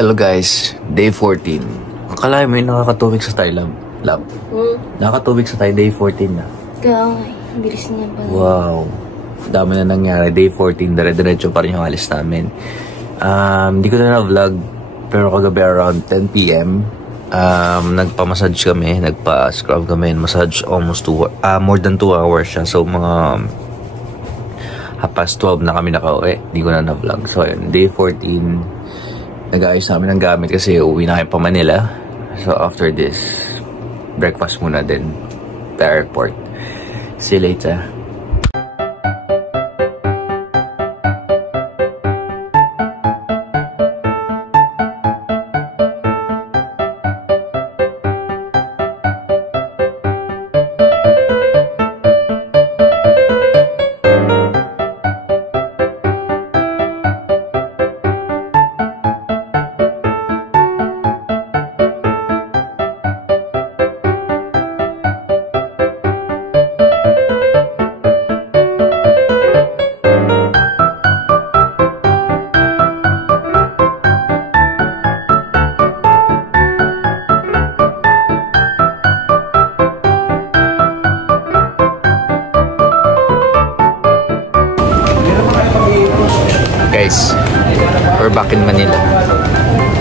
Hello guys, day 14. Akala mo yung nakaka 2 weeks sa Thailand, love. Nakaka 2 weeks sa Thailand, day 14 na. Kaya bilis niya pa. Wow. Dami na nangyari. Day 14, dire-diretso pa rin yung alis namin. Hindi ko na na-vlog, pero kagabi around 10 PM, nagpa-massage kami, nagpa-scrub kami, massage almost more than 2 hours siya. So mga 12:30 na kami nakauwi. Hindi ko na na-vlog. So ayun, day 14, nag-aayos namin ng gamit kasi uuwi na kayo pa Manila. So after this, breakfast muna din sa airport. See you later. Guys, we're back in Manila.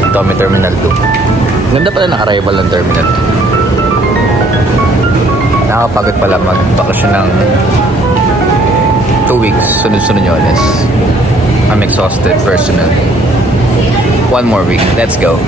Ito may Terminal 2. Ganda pala ng arrival ng Terminal 2. Nakakapagod pala mag-bakasyon ng 2 weeks. Sunod-sunod yun. I'm exhausted personally. 1 more week. Let's go.